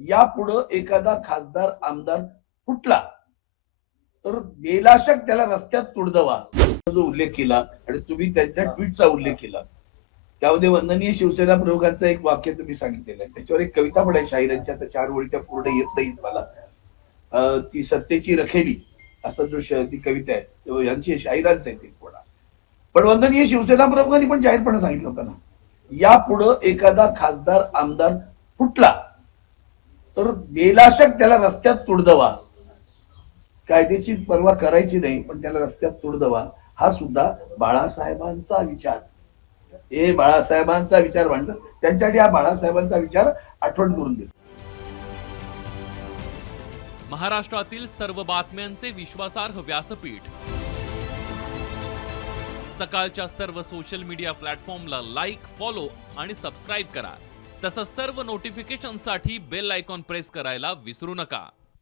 यापुढं एखादा खासदार आमदार फुटला तर बेलाशक त्याला रस्त्यात तुडदवा जो उल्लेख केला आणि तुम्ही त्यांच्या ट्विटचा उल्लेख केला त्यामध्ये वंदनीय शिवसेना प्रमुखांचं एक वाक्य तुम्ही सांगितलेलं आहे. त्याच्यावर एक कविता पण आहे शाहिरांची, आता 4 ओळी त्या पूर्ण येत नाहीत मला. ती सत्तेची रखेली असं ती कविता आहे, यांची शाहिरांचं आहे ते थोडा. पण वंदनीय शिवसेना प्रमुखांनी पण जाहीरपणे सांगितलं होतं ना, यापुढं एखादा खासदार आमदार फुटला तर बेलाशक त्याला रस्त्यात तुडदवा, कायदेशीर परवा करायची नाही पण त्याला रस्त्यात तुडदवा, हा सुद्धा बाळासाहेबांचा विचार. हे बाळासाहेबांचा विचार म्हणतात, त्यांच्यासाठी हा बाळासाहेबांचा विचार आठवण करून देतो. महाराष्ट्रातील सर्व बातम्यांचे विश्वासार्ह व्यासपीठ, सकाळच्या सर्व सोशल मीडिया प्लॅटफॉर्मला लाईक, फॉलो आणि सबस्क्राईब करा. तसंच सर्व नोटिफिकेशनसाठी बेल आयकॉन प्रेस करायला विसरू नका.